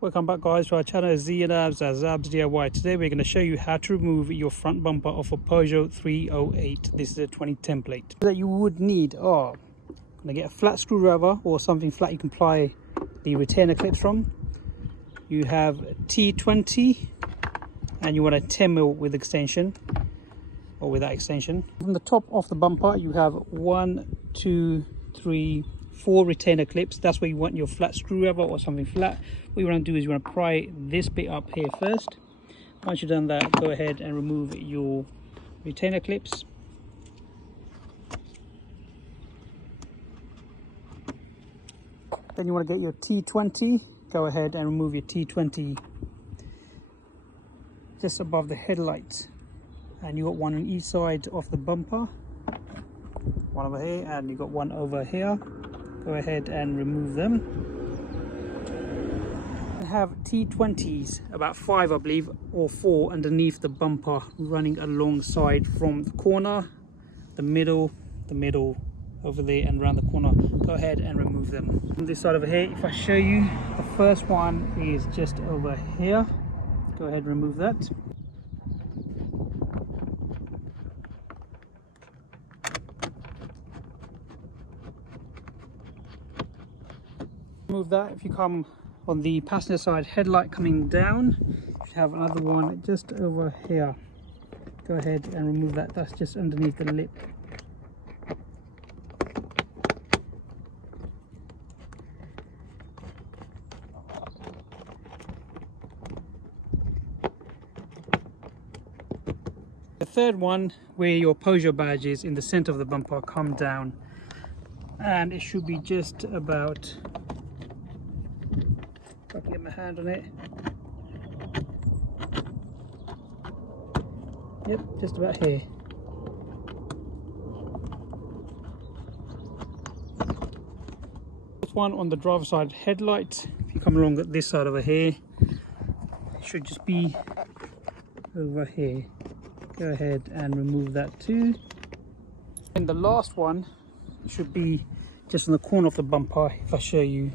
Welcome back guys to our channel Z and Abs as Abs DIY. Today we're going to show you how to remove your front bumper of a Peugeot 308. This is a 20 template. That you would need are going to get a flat screwdriver or something flat you can ply the retainer clips from. You have a T20 and you want a 10mm with extension or without extension. From the top of the bumper you have 1, 2, 3, 4 retainer clips. That's where you want your flat screwdriver or something flat. What you want to do is you want to pry this bit up here first. Once you've done that, go ahead and remove your retainer clips. Then you want to get your T20. Go ahead and remove your T20 just above the headlight. And you got one on each side of the bumper. One over here and you got one over here. Go ahead and remove them. I have T20s, about 5 I believe, or 4 underneath the bumper, running alongside from the corner, the middle, over there and around the corner. Go ahead and remove them. On this side over here, if I show you, the first one is just over here. Go ahead and remove that. Remove that. If you come on the passenger side headlight coming down, you have another one just over here. Go ahead and remove that. That's just underneath the lip. The third one, where your Peugeot badge is in the center of the bumper, come down, and it should be just about, if I can get my hand on it. Yep, just about here. This one on the driver's side headlight, if you come along this side over here, it should just be over here. Go ahead and remove that too. And the last one should be just on the corner of the bumper, if I show you,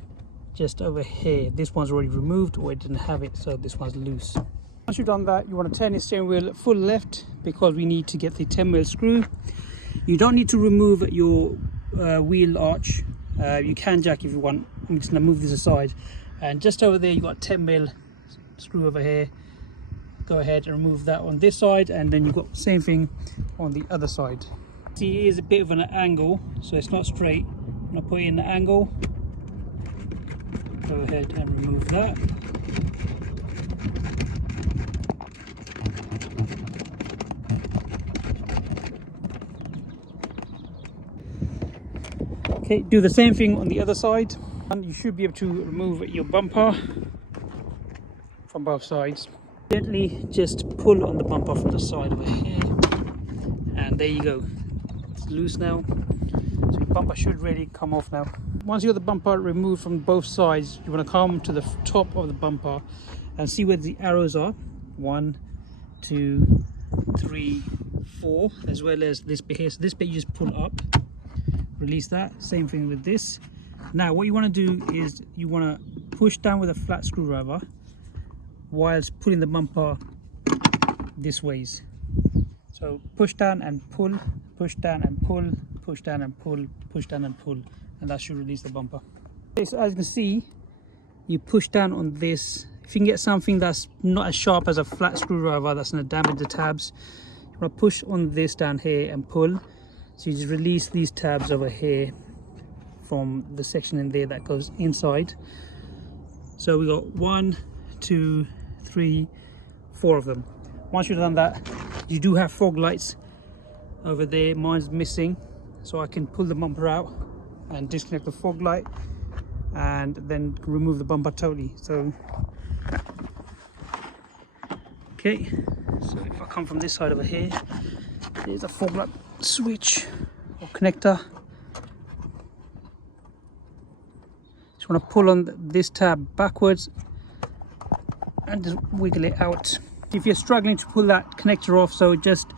just over here. This one's already removed, or it didn't have it, so this one's loose. Once you've done that, you want to turn your steering wheel full left because we need to get the 10mm screw. You don't need to remove your wheel arch. You can jack if you want. I'm just going to move this aside, and just over there you got 10mm screw over here. Go ahead and remove that on this side, and then you've got the same thing on the other side. See, it is a bit of an angle, so it's not straight. I'm going to put it in the angle. Go ahead and remove that. Okay, do the same thing on the other side, and you should be able to remove your bumper from both sides. Gently just pull on the bumper from the side over here, and there you go. It's loose now, so your bumper should really come off now. Once you got the bumper removed from both sides, you want to come to the top of the bumper and see where the arrows are. 1, 2, 3, 4, as well as this bit here. So this bit you just pull up, release that. Same thing with this. Now what you want to do is you want to push down with a flat screwdriver whilst pulling the bumper this ways. So push down and pull, push down and pull, push down and pull, push down and pull, and that should release the bumper. Okay, so as you can see, you push down on this. If you can get something that's not as sharp as a flat screwdriver that's going to damage the tabs, you want to push on this down here and pull. So you just release these tabs over here from the section in there that goes inside. So we got 1, 2, 3, 4 of them. Once you've done that, you do have fog lights over there. Mine's missing, so I can pull the bumper out and disconnect the fog light and then remove the bumper totally. So okay, so if I come from this side over here, there's a fog light switch or connector. Just want to pull on this tab backwards and just wiggle it out. If you're struggling to pull that connector off, so just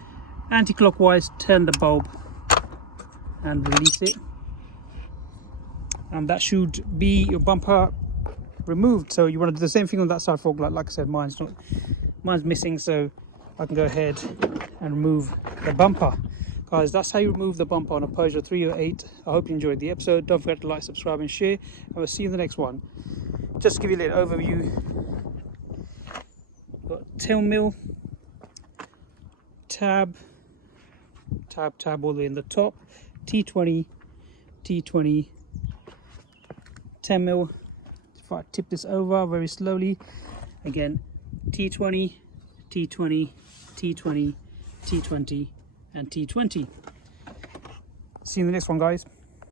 anti-clockwise turn the bulb and release it, and that should be your bumper removed. So you want to do the same thing on that side fork. Like I said, mine's missing, so I can go ahead and remove the bumper. Guys, that's how you remove the bumper on a Peugeot 308. I hope you enjoyed the episode. Don't forget to like, subscribe and share, and we'll see you in the next one. Just to give you a little overview, got 10mm tab all the way in the top, T20, 10mm. If I tip this over very slowly, again, T20, T20, T20, T20, and T20. See you in the next one, guys.